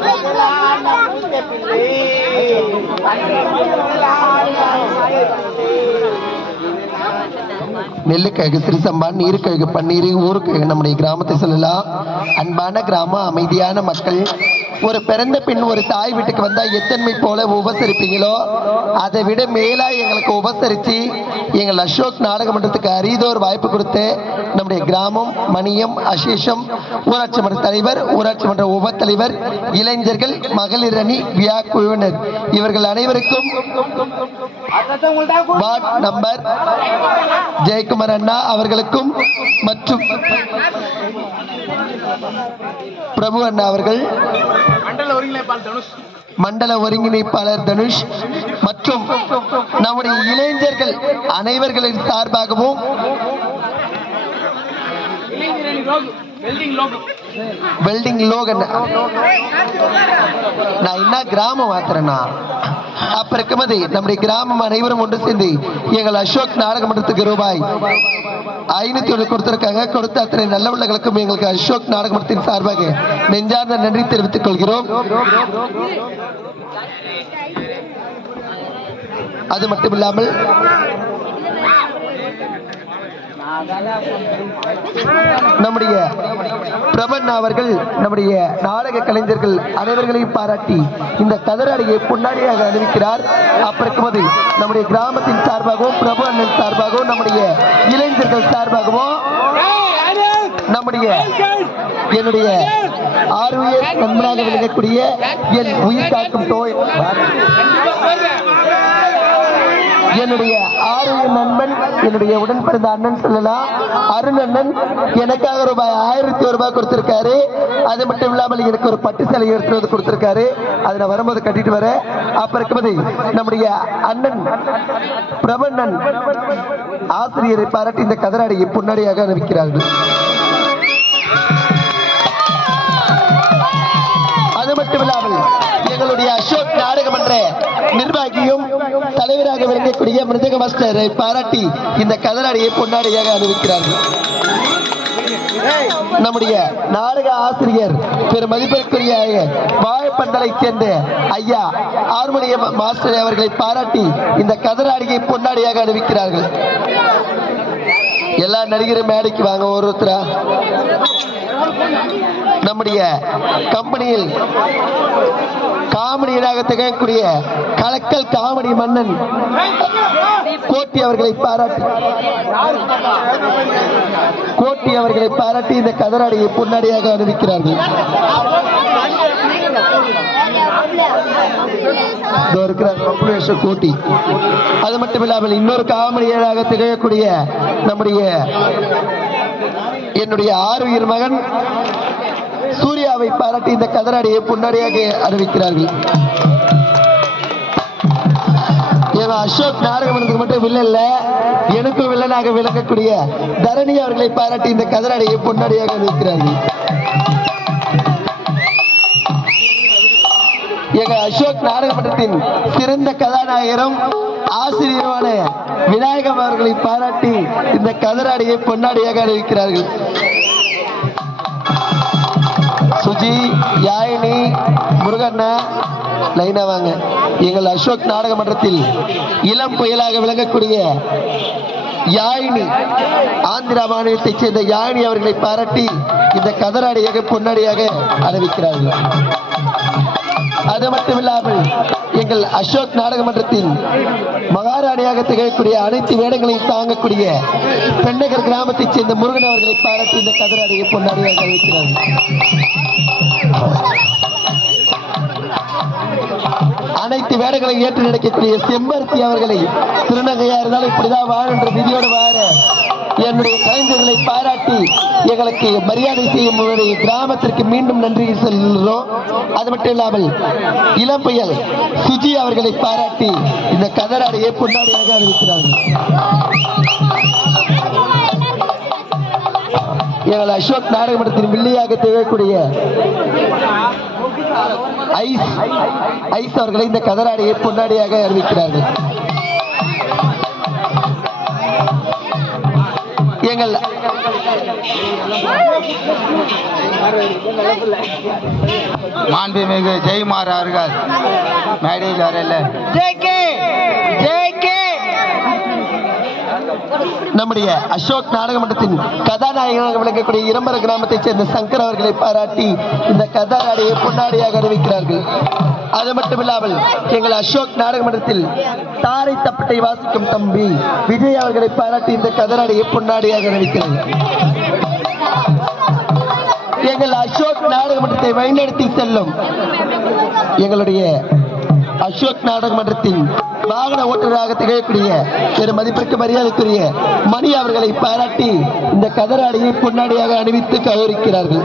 Wala na po, Pili. Wala na நெல்லுக்கழகு சிறுசம்பா நீருக்கழகு பன்னீர் ஊருக்கழகு நம்முடைய கிராமத்தை சொல்லலாம். அன்பான கிராமம் அமைதியான மக்கள் ஒரு பிறந்த பின் ஒரு தாய் வீட்டுக்கு வந்தா எத்தன்மை போல உபசரிப்பீங்களோ அதை விட மேலா எங்களுக்கு உபசரித்து எங்கள் அசோக் நாடக மன்றத்துக்கு அரிதோர் வாய்ப்பு கொடுத்து நம்முடைய கிராமம் மணியம் அசேஷம் ஊராட்சி மன்ற தலைவர் ஊராட்சி மன்ற உபத்தலைவர் இளைஞர்கள் மகளிர் அணி வியா குழுவினர். இவர்கள் அனைவருக்கும் வார்டு நம்பர் ஜெயக்குமார் அண்ணா அவர்களுக்கும் மற்றும் பிரபு அண்ணா அவர்கள் மண்டல ஒருங்கிணைப்பாளர் தனுஷ் மற்றும் நம்முடைய இளைஞர்கள் அனைவர்களின் சார்பாகவும் வெல்டிங் லோகன். நான் என்ன கிராமம் மாத்திரண்ணா அப்ப நம்முடைய கிராமம் அனைவரும் ஒன்று சேர்ந்து எங்கள் அசோக் நாடக மன்றத்துக்கு ரூபாய் ஐநூத்தி ஒன்று கொடுத்திருக்காங்க. கொடுத்த அத்தனை நல்ல உள்ளங்களுக்கும் எங்களுக்கு அசோக் நாடக மன்றத்தின் சார்பாக நெஞ்சார்ந்த நன்றி தெரிவித்துக் கொள்கிறோம். அது மட்டும் இல்லாமல் நம்முடைய பிரபன் அவர்கள் நம்முடைய நாடக கலைஞர்கள் அனைவர்களையும் பாராட்டி இந்த கதராடையை பொன்னாடியாக அறிவிக்கிறார் அப்பிறகுமது நம்முடைய கிராமத்தின் சார்பாகவும் பிரபு அண்ணன் சார்பாகவும் நம்முடைய இளைஞர்கள் சார்பாகவும் நம்முடைய என்னுடைய ஆர்வியர் நண்பனாக விளங்கக்கூடிய என் உயிர் காக்கும் தோய் என்னுடைய ஆரோக்கிய நண்பன் என்னுடைய உடன் பிறந்த அண்ணன் சொல்லலாம். அருண் அண்ணன் எனக்காக ரூபாய் ஆயிரத்தி ஒரு ரூபாய் கொடுத்திருக்காரு. அது மட்டும் இல்லாமல் எனக்கு ஒரு பட்டு சேலை எடுத்துட்டு வந்து கொடுத்திருக்காரு. அதை நான் வரும்போது கட்டிட்டு வரேன். அப்ப இருக்கும்போது நம்முடைய அண்ணன் பிரபண்ணன் ஆசிரியரை பாராட்டி இந்த கதராடையை புன்னடியாக அனுப்பிக்கிறார்கள். அது மட்டும் இல்லாமல் எங்களுடைய அசோக் நாடகமன்ற நிர்வாகியும் தலைவராக விளங்கக்கூடிய மிருதக மாஸ்டரை பாராட்டி இந்த கதராடையை பொன்னாடியாக அறிவிக்கிறார்கள் நம்முடைய நாடக ஆசிரியர் பெரு மதிப்பிற்குரிய வாழைப்பந்தலை சேர்ந்த ஐயா ஹார்மோனிய மாஸ்டர் அவர்களை பாராட்டி இந்த கதராடியை பொன்னாடியாக அறிவிக்கிறார்கள் எல்லா நடிகரும் மேடைக்கு வாங்க ஒருத்தரா நம்முடைய கம்பெனியில் காமெடியனாக திகழக்கூடிய கலக்கல் காமெடி மன்னன் கோட்டி அவர்களை பாராட்டி கோட்டி அவர்களை பாராட்டி இந்த கதராடியை பொன்னாடியாக அறிவிக்கிறார்கள் கோட்டி. அது மட்டும் இல்லாமல் இன்னொரு காமெடியனாக திகழக்கூடிய நம்முடைய என்னுடைய ஆறுயிர் மகன் சூர்யாவை பாராட்டி இந்த கதராடியை பொன்னாடியாக அறிவிக்கிறார்கள். எங்க அசோக் நாடகம் மட்டும் வில்ல இல்ல எனக்கும் வில்லனாக விளங்கக்கூடிய தரணி அவர்களை பாராட்டி இந்த கதராடியை பொன்னாடியாக அறிவிக்கிறார்கள். எங்க அசோக் நாடகமன்றத்தின் சிறந்த கதாநாயகரும் ஆசிரியருமான விநாயகம் அவர்களை பாராட்டி இந்த கதராடியை பொன்னாடியாக அறிவிக்கிறார்கள். சுஜி யாயினி முருகண்ணா லைனா வாங்க. எங்கள் அசோக் நாடக மன்றத்தில் இளம் புயலாக விளங்கக்கூடிய யாழினி ஆந்திரா மாநிலத்தைச் சேர்ந்த யாழினி அவர்களை பாராட்டி இந்த கதராடியாக பொன்னாடியாக அறிவிக்கிறார்கள். அது மட்டும் இல்லாமல் எங்கள் அசோக் நாடக மன்றத்தின் மகாராணியாக திகழக்கூடிய அனைத்து வேடங்களையும் தாங்கக்கூடிய பெண்ணகர் கிராமத்தைச் சேர்ந்த முருகன் அவர்களை பாராட்டி இந்த கதராடியை பொன்னாடியாக அறிவிக்கிறார்கள். அனைத்து வேடங்களை ஏற்று நடக்கக்கூடிய செம்பருத்தி அவர்களை திருநங்கையா இருந்தாலும் இப்படிதான் வாழன்ற விதியோடு வாழ என்னுடைய கலைஞர்களை பாராட்டி எங்களுக்கு மரியாதை செய்யும் உங்களுடைய கிராமத்திற்கு மீண்டும் நன்றி சொல்கிறோம். அது மட்டும் இல்லாமல் இளம்பெயல் சுஜி அவர்களை பாராட்டி இந்த கதராடையை பொன்னாடியாக அறிவிக்கிறார்கள் எங்கள் அசோக் நாடக வில்லியாக திகழக்கூடிய ஐஸ் ஐஸ் அவர்களை இந்த கதராடையை பொன்னாடியாக அறிவிக்கிறார்கள். எங்கள் மாண்புமிகு ஜெய்மார் அவர்கள். மேடையில் வரல ஜெய்கே ஜெய்கே நம்முடைய அசோக் நாடக மன்றத்தின் கதாநாயகனாக விளங்கக்கூடிய இரம்பர கிராமத்தைச் சேர்ந்த சங்கர் அவர்களை பாராட்டி இந்த கதாநாடியை பொன்னாடியாக அறிவிக்கிறார்கள் அது மட்டுமில்லாமல் எங்கள் அசோக் நாடக மன்றத்தில் தாரை தப்பட்டை வாசிக்கும் தம்பி விஜய் அவர்களை பாராட்டி இந்த கதாநாடியை பொன்னாடியாக அறிவிக்கிறது எங்கள் அசோக் நாடக மன்றத்தை வழிநடத்தி செல்லும் எங்களுடைய அசோக் நாடக மன்றத்தின் வாகன ஓட்டுநராக திகழக்கூடிய பெரும் மதிப்பிற்கு மரியாதைக்குரிய மணி அவர்களை பாராட்டி இந்த கதராடியை பொன்னாடியாக அணிவித்து கௌரவிக்கிறார்கள்.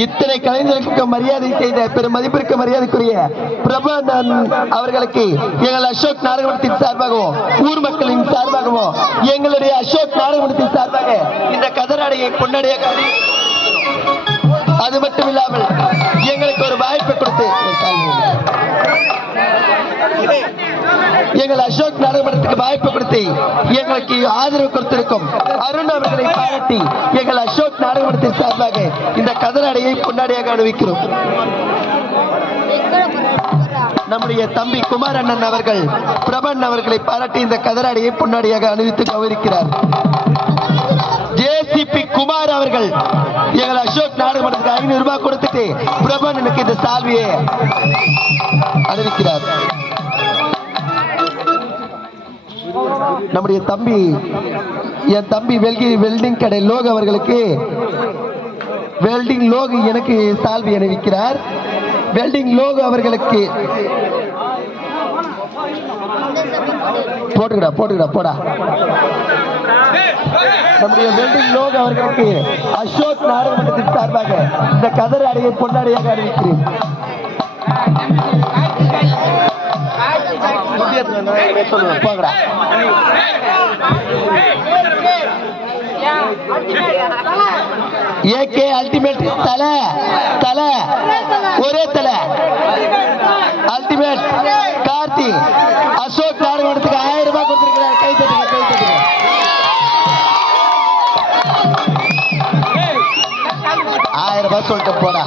இத்தனை கலைஞர்களுக்கு மரியாதை செய்த பெரும் மதிப்பிற்கு மரியாதைக்குரிய பிரபானன் அவர்களுக்கு எங்கள் அசோக் நாடகமன்றத்தின் சார்பாகவும் ஊர் மக்களின் சார்பாகவும் எங்களுடைய அசோக் நாடகமன்றத்தின் சார்பாக இந்த கதராடையை கொண்டாடிய அது மட்டும் இல்லாமல் எங்களுக்கு ஒரு வாய்ப்பை கொடுத்து எங்கள் அசோக் நாடகமன்றத்துக்கு வாய்ப்பு கொடுத்து எங்களுக்கு ஆதரவு கொடுத்திருக்கும் அருண் அவர்களை பாராட்டி எங்கள் அசோக் நாடகமன்றத்தின் சார்பாக இந்த கதராடையை பொன்னாடியாக அணிவிக்கிறோம். நம்முடைய தம்பி குமார் அண்ணன் அவர்கள் பிரபன் அவர்களை பாராட்டி இந்த கதராடையை பொன்னாடியாக அணிவித்து கௌரவிக்கிறார். ஜேசிபி குமார் அவர்கள் எங்கள் அசோக் நாடகமன்றத்துக்கு ஐநூறு ரூபாய் கொடுத்துட்டு எனக்கு இந்த சால்வியை அணிவிக்கிறார். நம்முடைய தம்பி என் தம்பி வெல்கி வெல்டிங் கடை லோக் அவர்களுக்கு வெல்டிங் லோக் எனக்கு சால்வி அணிவிக்கிறார். வெல்டிங் லோக் அவர்களுக்கு போட்டுக்கடா போட்டுக்கடா போடா. நம்முடைய வெல்டிங் லோக் அவர்களுக்கு அசோக் நாடகமன்றத்தின் சார்பாக இந்த கதர் அடையை பொன்னாடியாக அறிவிக்கிறேன் ஏகே அல்டிமேட் தலை தலை ஒரே தலை. அல்டிமேட் கார்த்தி அசோக் நாடகத்துக்கு ஆயிரம் ரூபாய் கொடுத்திருக்கிறார். கை தட்டுங்க கை தட்டுங்க. ஆயிரம் ரூபாய் சொல்லிட்டு போடா.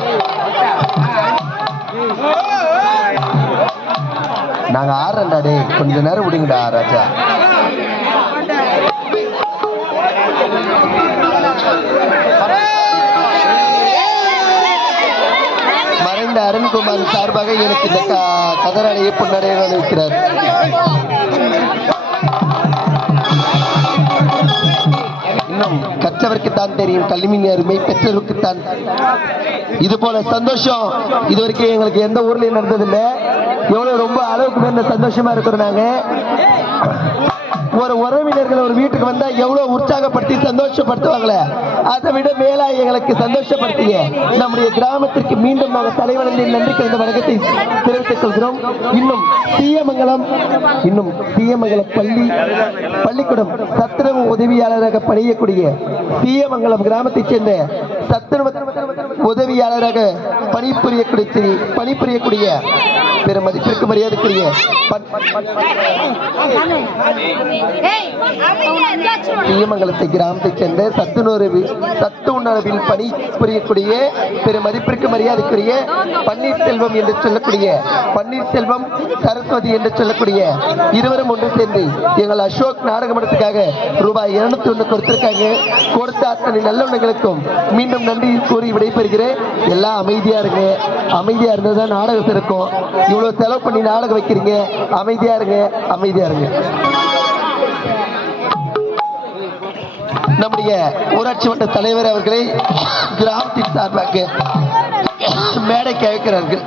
நாங்க ஆடுறேன்டா டே கொஞ்ச நேரம் விடுங்கடா ராஜா. மறைந்த அருண்குமார் சார்பாக எனக்கு இந்த க- கதராடையை பொன்னாடையாக கற்றவருக்கு தான் தெரியும் கல்வியின் அருமை பெற்றவருக்கு தான் இது போல சந்தோஷம் இது வரைக்கும் எங்களுக்கு எந்த ஊர்லயும் நடந்ததில்லை. எவ்வளவு ரொம்ப அளவுக்கு மேல சந்தோஷமா இருக்கிறோம் நாங்க. ஒரு உறவினர்கள் ஒரு வீட்டுக்கு வந்தா எவ்வளவு உற்சாகப்படுத்தி சந்தோஷப்படுத்துவாங்களே? அதை விட மேலா எங்களுக்கு சந்தோஷப்படுத்திய. நம்முடைய கிராமத்திற்கு மீண்டும் நாங்கள் தலைவனின் நன்றி கலந்த வணக்கத்தை தெரிவித்துக் கொள்கிறோம். இன்னும் சீயமங்கலம் இன்னும் சீயமங்கலம் பள்ளி பள்ளிக்கூடம் சத்துணவு உதவியாளராக பணியக்கூடிய சீயமங்கலம் கிராமத்தைச் சேர்ந்த சத்துணவு உதவியாளராக பணிபுரியக்கூடிய பணிபுரியக்கூடிய பெரும் மதிப்பிற்கு மரியாதைக்குரிய தீயமங்கலத்தை கிராமத்தைச் சேர்ந்த சத்துணர்வு சத்து உணர்வில் பணி புரியக்கூடிய பெரு மதிப்பிற்கு மரியாதைக்குரிய பன்னீர்செல்வம் என்று சொல்லக்கூடிய பன்னீர்செல்வம் சரஸ்வதி என்று சொல்லக்கூடிய இருவரும் ஒன்று சேர்ந்து எங்கள் அசோக் நாடக மன்றத்துக்காக ரூபாய் இருநூத்தி ஒண்ணு கொடுத்திருக்காங்க. கொடுத்த அத்தனை நல்லுணங்களுக்கும் மீண்டும் நன்றி கூறி விடைபெறுகிறேன். எல்லாம் அமைதியா இருங்க. அமைதியா இருந்ததுதான் நாடகம் இருக்கும் இவ்வளவு செலவு பண்ணி நாடகம் வைக்கிறீங்க. அமைதியா இருங்க அமைதியா இருங்க. நம்முடைய ஊராட்சி மன்ற தலைவர் அவர்களை கிராமத்தின் சார்பாக மேடைக்கு அழைக்கிறார்கள்.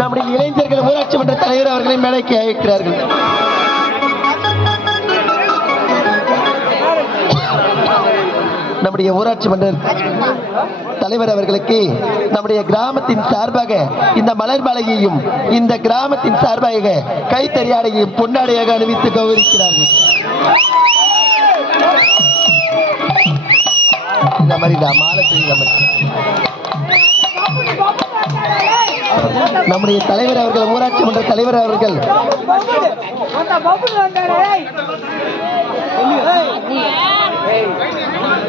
நம்முடைய இளைஞர்கள் ஊராட்சி மன்ற தலைவர் அவர்களை மேடைக்கு அழைக்கிறார்கள். நம்முடைய ஊராட்சி மன்ற தலைவர் அவர்களுக்கு நம்முடைய கிராமத்தின் சார்பாக இந்த மலர் மாலையையும் இந்த கிராமத்தின் சார்பாக கைத்தறியாடையும் பொன்னாடையாக அணிவித்து கௌரவிக்கிறார்கள். இந்த மாதிரி மாலை செய்கிற நம்முடைய தலைவர் அவர்கள் ஊராட்சி மன்ற தலைவர் அவர்கள். அந்த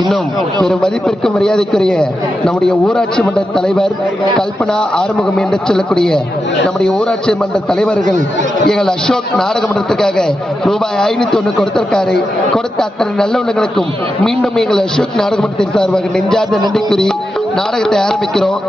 இன்னும் பெரும் மதிப்பிற்கு மரியாதைக்குரிய நம்முடைய ஊராட்சி மன்ற தலைவர் கல்பனா ஆறுமுகம் என்று சொல்லக்கூடிய நம்முடைய ஊராட்சி மன்ற தலைவர்கள் எங்கள் அசோக் நாடக மன்றத்துக்காக ரூபாய் ஐநூத்தி ஒன்று கொடுத்திருக்காரு. கொடுத்த அத்தனை நல்லவர்களுக்கும் மீண்டும் எங்கள் அசோக் நாடக மன்றத்தின் சார்பாக நெஞ்சார்ந்த நன்றி கூறி நாடகத்தை ஆரம்பிக்கிறோம்.